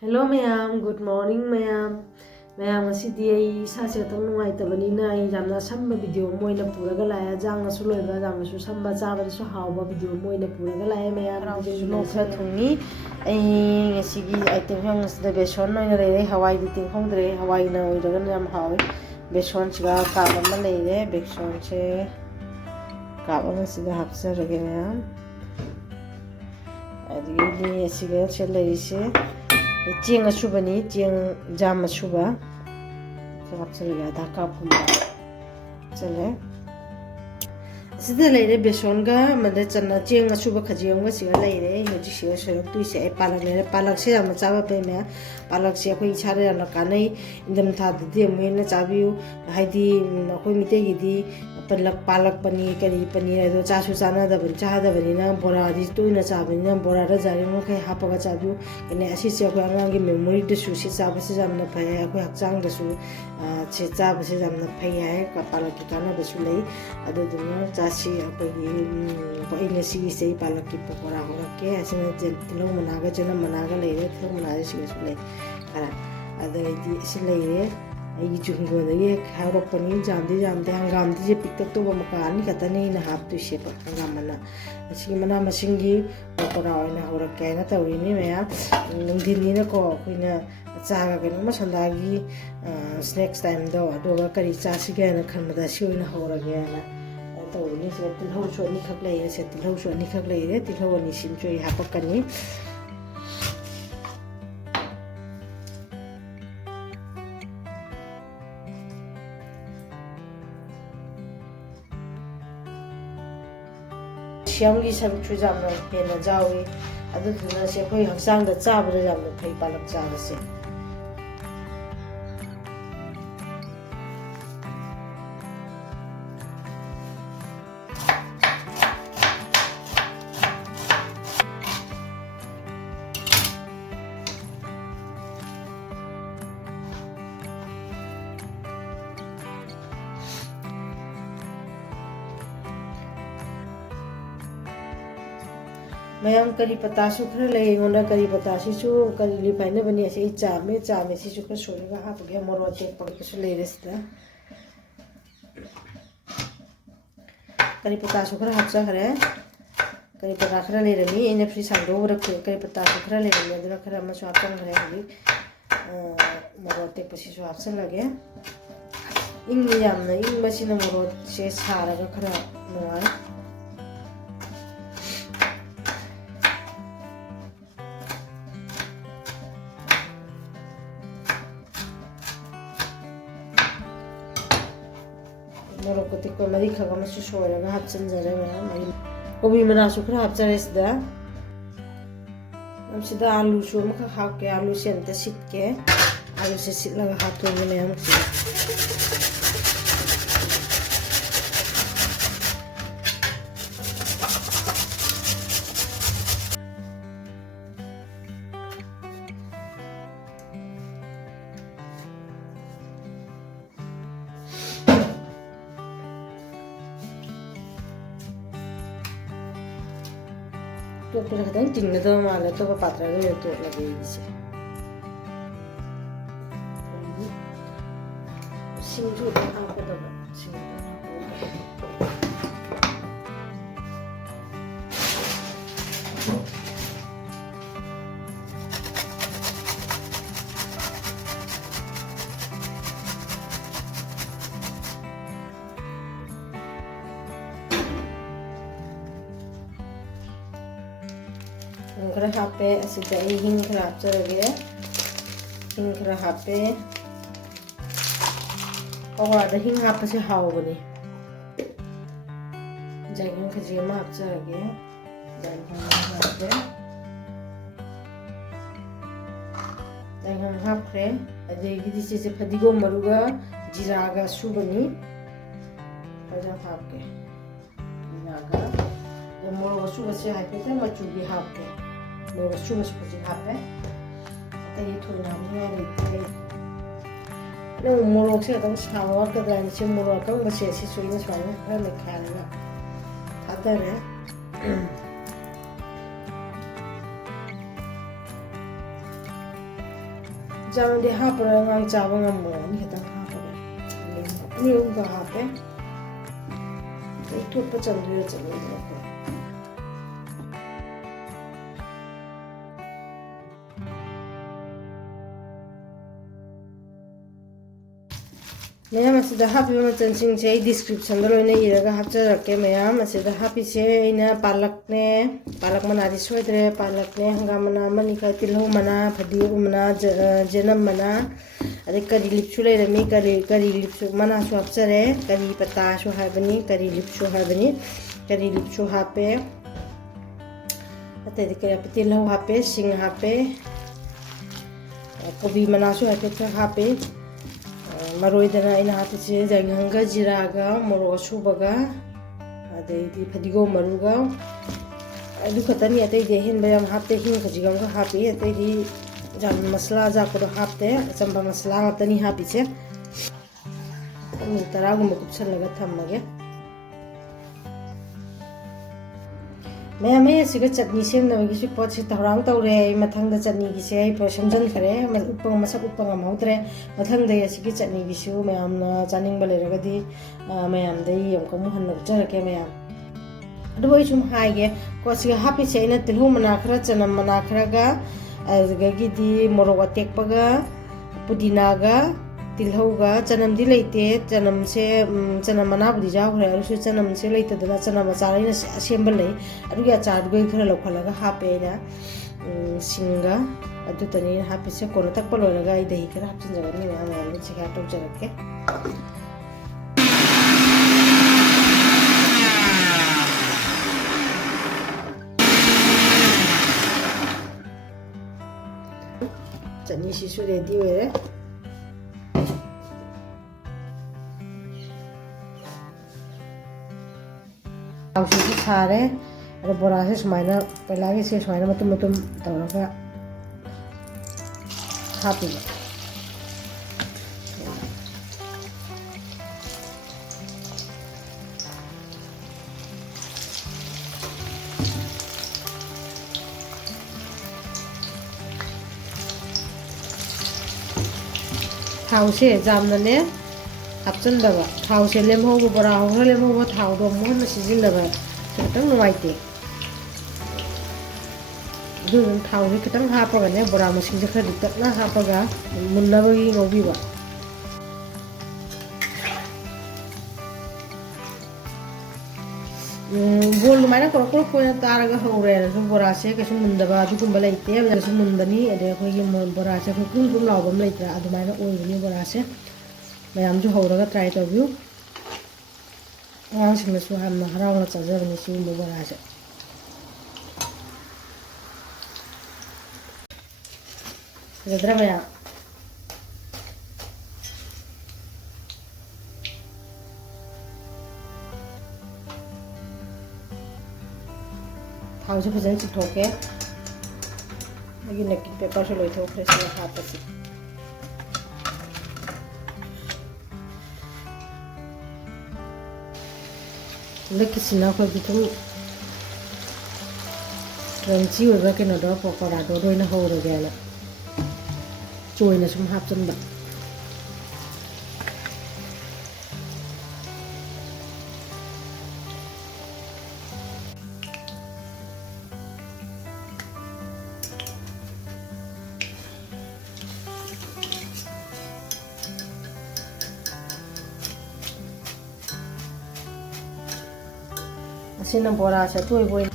Hello ma'am, good morning ma'am. Ma'am ngasi ay isa sa tong nungaitaba nina ay jamna samba video mo ina puraga laya jang na suloy ba jamna su samba jaba su hawa video mo ina puraga laya ma'am no kha thungi ay ngasi gi item hang da beson no re hawai di ting hong dre hawai na oi daga nam hawi beson siga ka ma le re beson che ka ba siga hapsa rage ma'am adi siga che le se chiang asuba ni chiang jam asuba kap chale da kap kuma chale sida leire beson ga mande channa chiang asuba khajiyam ga siga leire yoji siga sorok tu se palak leire palak se am chaba pe me palak se khoi chare na kanai indam tha de me na chabiu haidi khoi mite gi di palak pani kari pani ado chasu chana da ban cha da bani na bora di tu na cha bani na bora ra jari mo khai hapa ga chabiu ene asi se ko angang gi memory de su se cha ba se jam na phai ko hakchang da su che cha ba se jam na phai hai ka palak ki kana da su lei ado dum cha si ko gi ko ine si se palak ki pokora ho ke asina jen tilo mana ga jena mana ga lei tilo mana si su lei kara ado di si lei ai jungo da ye kharo pani jamde hangam di je piktok to ba makani katani na hap tu se pa hangam mana asi mana masingi pokora ina hora kai na tawi ni me ya nungdin ni na ko kuina cha ga ga ma sanda gi snacks time do ga kari cha si ga na khan da si ina hora ga na tawi ni se til ho so ni khak lai se til ho so ni khak lai re til ho ni sin choi hapakani 시험기 삼추 잡는 배나 자위 아주 그나시 거의 학상도 잡으려 잡는 페이팔럭 잡으세 ma'am करी पतासु खर ले gonna करी पतासु सु करी लिफाइने बनी ऐसे चामे सिसु खर सोरेगा हाथ गया मोरो टेक पक सु ले रेस्ता करी पतासु खर हापसा खरे करी पता खर ले रमी इने फ्री सांगो रख करी पतासु खर ले रमी अदरा खर म स्वाप खर हबी मोरो टेक पसिसु हापसा लगे इंग यामना इंग मसिना मोरो से सारागा खर नोआ मोरक तिको मरी खगा मसु सोरगा हापचन जरे मरी कोबी मना सु खरा हापचरे सिदा हम सिदा आलू सु मखा हाप के आलू सेंते सिट के आलू से सिट लगा हाप तो ने हम तो फिर कहते हैं टिंग तो माले तो पात्रा ले तो लगे इसे सिंजू तो आप तो खरा हापे असिदा हिंग खरा हापचरगे हिंग खरा हापे और हिंग हापसे हावबनी जायगं खजिमा हापचरगे जायगं हापख्रे अदेगी दिसे फदिगो मरुगा जिरागा सुबनी फजा हापके जिरागा मोरो सुबसे हापे मचुगी हापके मोरो सुबसे हापे ये थोड़ा नहीं है नो मोरो से तो सावा का दान से मोरो का बसे से सुई स्वाइन का लिखा है आता है ꯖꯥꯝꯗꯤ ꯍꯥꯞꯄ꯭ꯔꯥ ꯑꯉꯥꯡ ꯆꯥꯕ ꯉꯝꯃꯣꯏ ꯑꯅꯤ ꯈꯛꯇꯪ ꯍꯥꯞꯄꯒ ꯑꯅꯤ ꯑꯍꯨꯝꯒ ꯍꯥꯞꯄꯦ ꯇꯣꯠꯄ ꯆꯟꯗꯣꯏꯔꯥ ꯆꯠꯂꯣꯏꯗ꯭ꯔꯥ ꯃꯌꯥꯝ ꯑꯁꯤꯗ ꯍꯥꯞꯄꯤꯕ ꯃꯆꯜꯁꯤꯡꯁꯦ ꯑꯩ ꯗꯤꯁꯀ꯭ꯔꯤꯞꯁꯟꯗ ꯂꯣꯏꯅ ꯏꯔꯒ ꯍꯥꯞꯆꯔꯛꯀꯦ ꯃꯌꯥꯝ ꯑꯁꯤꯗ ꯍꯥꯞꯄꯤꯁꯦ ꯑꯩꯅ ꯄꯥꯂꯛꯅꯦ ꯄꯥꯂꯛ ꯃꯅꯥꯗꯤ ꯁꯣꯏꯗ꯭ꯔꯦ ꯄꯥꯂꯛꯅꯦ ꯍꯪꯒꯥꯝ ꯃꯅꯥ ꯑꯃꯅꯤ ꯈꯔ ꯇꯤꯜꯍꯧ ꯃꯅꯥ ꯐꯗꯤꯒꯣꯝ ꯃꯅꯥ ꯖꯦꯅꯝ ꯃꯅꯥ ꯑꯗꯩ ꯀꯔꯤ ꯂꯤꯞꯁꯨ ꯂꯩꯔꯝꯃꯤ ꯀꯔꯤ ꯂꯤꯞꯁꯨ ꯃꯅꯥꯁꯨ ꯍꯥꯞꯆꯔꯦ ꯀꯔꯤ ꯄꯇꯥꯁꯨ ꯍꯥꯏꯕꯅꯤ ꯀꯔꯤ ꯂꯤꯞꯁꯨ ꯍꯥꯏꯕꯅꯤ ꯀꯔꯤ ꯂꯤꯞꯁꯨ ꯍꯥꯞꯄꯦ ꯑꯇꯩꯗꯤ ꯀꯔꯤ ꯍꯥꯞꯄꯦ ꯇꯤꯜꯍꯧ ꯍꯥꯞꯄꯦ ꯁꯤꯡ ꯍꯥꯞꯄꯦ ꯀꯣꯕꯤ ꯃꯅꯥꯁꯨ ꯍꯥꯏꯐꯦꯠ ꯈꯔ ꯍꯥꯞꯄꯦ ꯃꯔꯣꯏꯗꯅ ꯑꯩꯅ ꯍꯥꯞꯄꯤꯁꯦ ꯌꯥꯏꯉꯪꯒ ꯖꯤꯔꯥꯒ ꯃꯣꯔꯣꯛ ꯑꯁꯨꯕꯒ ꯑꯗꯩꯗꯤ ꯐꯗꯤꯒꯣꯝ ꯃꯔꯨꯒ ꯑꯗꯨ ꯈꯛꯇꯅꯤ ꯑꯇꯩꯗꯤ ꯑꯍꯦꯟꯕ ꯌꯥꯝ ꯍꯥꯞꯇꯦ ꯍꯤꯡ ꯈꯖꯤꯛ ꯑꯃꯒ ꯍꯥꯞꯄꯤ ꯑꯇꯩꯗꯤ ꯃꯁꯂꯥ ꯖꯥꯛꯄꯗꯣ ꯍꯥꯞꯇꯦ ꯑꯆꯝꯕ ꯃꯁꯂꯥ ꯉꯥꯛꯇꯅꯤ ꯍꯥꯞꯄꯤꯁꯦ ꯃꯤꯅꯤꯠ 10 ꯀꯨꯞꯁꯜꯂꯒ ꯊꯝꯃꯒꯦ ꯃꯌꯥꯝ ꯑꯩ ꯑꯁꯤꯒ ꯆꯠꯅꯤ ꯁꯦꯝꯅꯕꯒꯤꯁꯨ ꯄꯣꯠꯁꯤ ꯊꯧꯔꯥꯡ ꯇꯧꯔꯦ ꯑꯩ ꯃꯊꯪꯗ ꯆꯠꯅꯤꯒꯤꯁꯦ ꯑꯩ ꯄꯣꯠ ꯁꯦꯝꯖꯤꯟꯈ꯭ꯔꯦ ꯃꯁꯛ ꯎꯠꯄ ꯉꯝꯍꯧꯗ꯭ꯔꯦ ꯃꯊꯪꯗ ꯑꯁꯤꯒꯤ ꯆꯠꯅꯤꯒꯤꯁꯨ ꯃꯌꯥꯝꯅ ꯆꯥꯅꯤꯡꯕ ꯂꯩꯔꯒꯗꯤ ꯃꯌꯥꯝꯗꯩ ꯑꯃꯨꯛ ꯍꯟꯅ ꯎꯠꯆꯔꯛꯀꯦ ꯃꯌꯥꯝ ꯑꯗꯨꯕꯨ ꯑꯩ ꯁꯨꯝ ꯍꯥꯏꯒꯦ ꯀꯣ ꯑꯁꯤꯒ ꯍꯥꯞꯄꯤꯁꯦ ꯑꯩꯅ ꯇꯤꯜꯍꯧ ꯃꯅꯥ ꯈꯔ ꯆꯅꯝ ꯃꯅꯥ ꯈꯔꯒ ꯑꯗꯨꯗꯒꯤꯗꯤ ꯃꯣꯔꯣꯛ ꯑꯇꯦꯛꯄꯒ ꯄꯨꯗꯤꯅꯥꯒ ꯇꯤꯜꯍꯧꯒ ꯆꯅꯝꯗꯤ ꯂꯩꯇꯦ ꯆꯅꯝꯁꯦ ꯆꯅꯝ ꯃꯅꯥꯕꯨꯗꯤ ꯌꯥꯎꯈ꯭ꯔꯦ ꯑꯗꯨꯁꯨ ꯆꯅꯝꯁꯦ ꯂꯩꯇꯗꯅ ꯆꯅꯝ ꯑꯆꯥꯔ ꯑꯩꯅ ꯁꯦꯝꯕ ꯂꯩ ꯑꯗꯨꯒꯤ ꯑꯆꯥꯔꯗꯨꯒ ꯈꯔ ꯂꯧꯈꯠꯂꯒ ꯍꯥꯞꯄꯦ ꯑꯩꯅ ꯁꯤꯡꯒ ꯑꯗꯨꯗꯅꯤ ꯑꯩꯅ ꯍꯥꯞꯄꯤꯁꯦ ꯀꯣꯟꯅ ꯇꯛꯄ ꯂꯣꯏꯔꯒ ꯑꯩ ꯗହି ꯈꯔ ꯍꯥꯞꯆꯤꯟꯖꯒꯅꯤ ꯃꯌꯥꯝ ꯁꯦꯌꯔ ꯇꯧꯖꯔꯛꯀꯦ ꯆꯠꯅꯤꯁꯤꯁꯨ ꯔꯦꯗꯤ ꯑꯣꯏꯔꯦ ꯊꯥꯎꯁꯤꯁꯨ ꯁꯥꯔꯦ ꯑꯗꯣ ꯕꯣꯔꯥꯁꯦ ꯁꯨꯃꯥꯏꯅ ꯄꯩꯂꯥꯒꯤꯁꯦ ꯁꯨꯃꯥꯏꯅ ꯃꯇꯨꯝ ꯃꯇꯨꯝ ꯇꯧꯔꯒ ꯍꯥꯞꯄꯤꯕ ꯊꯥꯎꯁꯦ ꯌꯥꯝꯅꯅꯦ ꯍꯥꯞꯆꯤꯟꯗꯕ ꯊꯥꯎꯁꯦ ꯂꯦꯝꯍꯧꯕ ꯕꯣꯔꯥ ꯍꯧꯔ ꯂꯦꯝꯍꯧꯕ ꯊꯥꯎꯗꯣ ꯑꯃꯨꯛ ꯍꯟꯅ ꯁꯤꯖꯤꯟꯅꯕ ꯈꯤꯇꯪ ꯅꯨꯡꯉꯥꯏꯇꯦ ꯑꯗꯨꯗꯨꯅ ꯊꯥꯎꯁꯦ ꯈꯤꯇꯪ ꯍꯥꯞꯄꯒꯅꯦ ꯕꯣꯔꯥ ꯃꯁꯤꯡꯁꯦ ꯈꯔꯗꯤ ꯇꯞꯅ ꯍꯥꯞꯄꯒ ꯃꯨꯟꯅꯕꯒꯤ ꯉꯧꯕꯤꯕ ꯕꯣꯜ ꯑꯗꯨꯃꯥꯏꯅ ꯀꯧꯔꯛ ꯑꯣꯏꯅ ꯇꯥꯔꯒ ꯍꯧꯔꯦꯅꯁꯨ ꯕꯣꯔꯥꯁꯦ ꯀꯩꯁꯨ ꯃꯨꯟꯗꯕ ꯑꯗꯨꯒꯨꯝꯕ ꯂꯩꯇꯦ ꯌꯥꯝꯅꯁꯨ ꯃꯨꯟꯕꯅꯤ ꯑꯗꯩ ꯑꯩꯈꯣꯏꯒꯤ ꯕꯣꯔꯥꯁꯦ ꯑꯩꯈꯣꯏ ꯀꯨꯝ ꯀꯨꯝ ꯂꯥꯎꯕ ꯑꯃ ꯂꯩꯇ꯭ꯔꯥ ꯑꯗꯨꯃꯥꯏꯅ ꯑꯣꯏꯕꯅꯤ ꯕꯣꯔꯥꯁꯦ ꯃꯌꯥꯝꯁꯨ ꯍꯧꯔꯒ ꯇ꯭ꯔꯥꯏ ꯇꯧꯕꯤꯌꯨ ꯑꯉꯥꯡꯁꯤꯡꯅꯁꯨ ꯌꯥꯝꯅ ꯍꯔꯥꯎꯅ ꯆꯥꯖꯕꯅꯤ ꯁꯤꯒꯨꯝꯕ ꯕꯣꯔꯥꯁꯦ ꯐꯖꯗ꯭ꯔꯥ ꯃꯌꯥꯝ ꯊꯥꯎꯁꯦ ꯐꯖꯅ ꯆꯤꯊꯣꯛꯀꯦ ꯑꯩꯒꯤ ꯅꯦꯀꯤꯡ ꯄꯦꯄꯔꯁꯨ ꯂꯣꯏꯊꯣꯛꯈ꯭ꯔꯦ ꯁꯤꯒ ꯍꯥꯞꯄꯁꯤ ꯍꯟꯗꯛꯀꯤꯁꯤꯅ ꯑꯩꯈꯣꯏꯒꯤ ꯑꯗꯨꯝ ꯀ꯭ꯔꯟꯆꯤ ꯑꯣꯏꯕ ꯀꯩꯅꯣꯗꯣ ꯄꯀꯣꯔꯥꯗꯣ ꯑꯣꯏꯅ ꯍꯧꯔꯒꯦꯅ ꯆꯣꯏꯅ ꯁꯨꯝ ꯍꯥꯞꯆꯤꯟꯕ ꯑꯁꯤꯅ ꯕꯣꯔꯥꯁꯦ ꯑꯇꯣꯏꯕ ꯑꯣꯏꯅ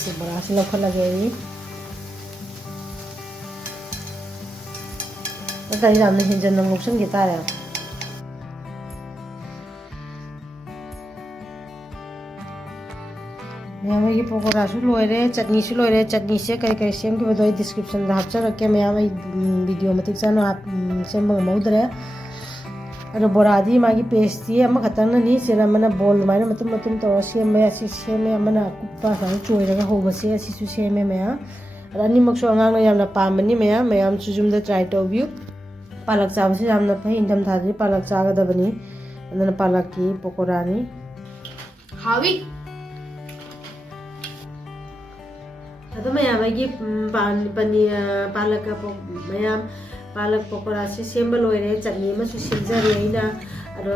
ꯁꯤ ꯕꯣꯔꯥꯁꯤ ꯂꯧꯈꯠꯂꯒꯦ ꯑꯩ ꯅꯠꯇ꯭ꯔꯗꯤ ꯌꯥꯝꯅ ꯍꯦꯟꯖꯟꯅ ꯉꯧꯁꯟꯈꯤ ꯇꯥꯔꯦ ꯃꯌꯥꯝ ꯑꯩꯒꯤ ꯄꯀꯣꯔꯥꯁꯨ ꯂꯣꯏꯔꯦ ꯆꯠꯅꯤꯁꯨ ꯂꯣꯏꯔꯦ ꯆꯠꯅꯤꯁꯦ ꯀꯔꯤ ꯀꯔꯤ ꯁꯦꯝꯈꯤꯕꯗꯣ ꯑꯩ ꯗꯤꯁꯀ꯭ꯔꯤꯞꯁꯟꯗ ꯍꯥꯞꯆꯔꯛꯀꯦ ꯃꯌꯥꯝ ꯑꯩ ꯚꯤꯗꯤꯑꯣ ꯃꯇꯤꯛ ꯆꯥꯅ ꯁꯦꯝꯕ ꯉꯝꯍꯧꯗ꯭ꯔꯦ ꯑꯗꯣ ꯕꯣꯔꯥꯗꯤ ꯃꯥꯒꯤ ꯄꯦꯁꯇꯤ ꯑꯃꯈꯛꯇꯪꯅꯅꯤ ꯁꯤꯅ ꯑꯃꯅ ꯕꯣꯜ ꯑꯗꯨꯃꯥꯏꯅ ꯃꯇꯨꯝ ꯃꯇꯨꯝ ꯇꯧꯔꯒ ꯁꯦꯝꯕ ꯑꯁꯤ ꯁꯦꯝꯃꯦ ꯑꯃꯅ ꯑꯀꯨꯞꯄ ꯁꯨꯃꯥꯏꯅ ꯆꯣꯏꯔꯒ ꯍꯧꯕꯁꯦ ꯑꯁꯤꯁꯨ ꯁꯦꯝꯃꯦ ꯃꯌꯥꯝ ꯑꯗꯣ ꯑꯅꯤꯃꯛꯁꯨ ꯑꯉꯥꯡꯅ ꯌꯥꯝꯅ ꯄꯥꯝꯕꯅꯤ ꯃꯌꯥꯝꯁꯨ ꯌꯨꯝꯗ ꯇ꯭ꯔꯥꯏ ꯇꯧꯕꯤꯌꯨ ꯄꯥꯂꯛ ꯆꯥꯕꯁꯤ ꯌꯥꯝꯅ ꯐꯩ ꯏꯪꯊꯝꯊꯥꯗꯗꯤ ꯄꯥꯂꯛ ꯆꯥꯒꯗꯕꯅꯤ ꯑꯗꯨꯅ ꯄꯥꯂꯛꯀꯤ ꯄꯀꯣꯔꯥꯅꯤ ꯍꯥꯎꯏ ꯑꯗꯨ ꯃꯌꯥꯝ ꯑꯩꯒꯤ ꯄꯥꯂꯛꯀ ꯃꯌꯥꯝ ꯄꯥꯂꯛ ꯄꯀꯣꯔꯥꯁꯤ ꯁꯦꯝꯕ ꯂꯣꯏꯔꯦ ꯆꯠꯅꯤ ꯑꯃꯁꯨ ꯁꯦꯝꯖꯔꯦ ꯑꯩꯅ ꯑꯗꯣ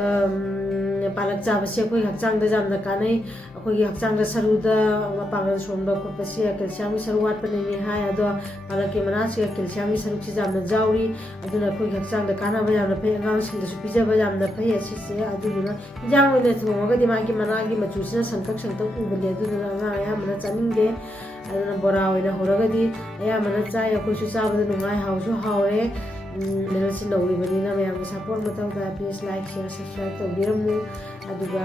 ꯄꯥꯂꯛ ꯆꯥꯕꯁꯦ ꯑꯩꯈꯣꯏꯒꯤ ꯍꯛꯆꯥꯡꯗ ꯌꯥꯝꯅ ꯀꯥꯟꯅꯩ ꯑꯩꯈꯣꯏꯒꯤ ꯍꯛꯆꯥꯡꯗ ꯁꯔꯨꯗ ꯃꯄꯥꯡꯒꯜ ꯁꯣꯟꯕ ꯈꯣꯠꯄꯁꯦ ꯀꯦꯜꯁꯤꯌꯝꯒꯤ ꯁꯔꯨꯛ ꯋꯥꯠꯄꯅꯅꯤ ꯍꯥꯏ ꯑꯗꯣ ꯄꯥꯂꯛꯀꯤ ꯃꯅꯥꯁꯤꯒ ꯀꯦꯜꯁꯤꯌꯝꯒꯤ ꯁꯔꯨꯛꯁꯤ ꯌꯥꯝꯅ ꯌꯥꯎꯔꯤ ꯑꯗꯨꯅ ꯑꯩꯈꯣꯏꯒꯤ ꯍꯛꯆꯥꯡꯗ ꯀꯥꯟꯅꯕ ꯌꯥꯝꯅ ꯐꯩ ꯑꯉꯥꯡꯁꯤꯡꯗꯁꯨ ꯄꯤꯖꯕ ꯌꯥꯝꯅ ꯐꯩ ꯑꯁꯤꯁꯦ ꯑꯗꯨꯗꯨꯅ ꯏꯟꯖꯥꯡ ꯑꯣꯏꯅ ꯊꯣꯡꯉꯒꯗꯤ ꯃꯥꯒꯤ ꯃꯅꯥꯒꯤ ꯃꯆꯨꯁꯤꯅ ꯁꯪꯇꯛ ꯁꯪꯇꯛ ꯎꯕꯅꯦ ꯑꯗꯨꯗꯨꯅ ꯑꯉꯥꯡ ꯑꯌꯥꯝꯕꯅ ꯆꯥꯅꯤꯡꯗꯦ ꯑꯗꯨꯅ ꯕꯣꯔꯥ ꯑꯣꯏꯅ ꯍꯧꯔꯒꯗꯤ ꯑꯌꯥꯝꯕꯅ ꯆꯥꯏ ꯑꯩꯈꯣꯏꯁꯨ ꯆꯥꯕꯗ ꯅꯨꯡꯉꯥꯏ ꯍꯥꯎꯁꯨ ꯍꯥꯎꯔꯦ ꯁꯤ ꯅꯧꯔꯤꯕꯅꯤꯅ ꯃꯌꯥꯝꯒꯤ ꯁꯞꯄꯣꯔꯠ ꯃꯊꯧ ꯇꯥꯏ ꯄ꯭ꯂꯤꯁ ꯂꯥꯏꯛ ꯁꯤꯌꯔ ꯁꯕꯁꯀ꯭ꯔꯥꯏꯕ ꯇꯧꯕꯤꯔꯝꯃꯨ ꯑꯗꯨꯒ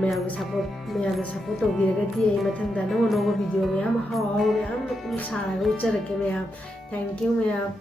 ꯃꯌꯥꯝꯅ ꯁꯞꯄꯣꯔꯠ ꯇꯧꯕꯤꯔꯒꯗꯤ ꯑꯩ ꯃꯊꯪꯗ ꯑꯅꯧ ꯑꯅꯧꯕ ꯚꯤꯗꯤꯑꯣ ꯃꯌꯥꯝ ꯑꯍꯥꯎ ꯑꯍꯥꯎꯕ ꯃꯌꯥꯝ ꯁꯥꯔꯒ ꯎꯠꯆꯔꯛꯀꯦ ꯃꯌꯥꯝ ꯊꯦꯡꯛ ꯌꯨ ꯃꯌꯥꯝ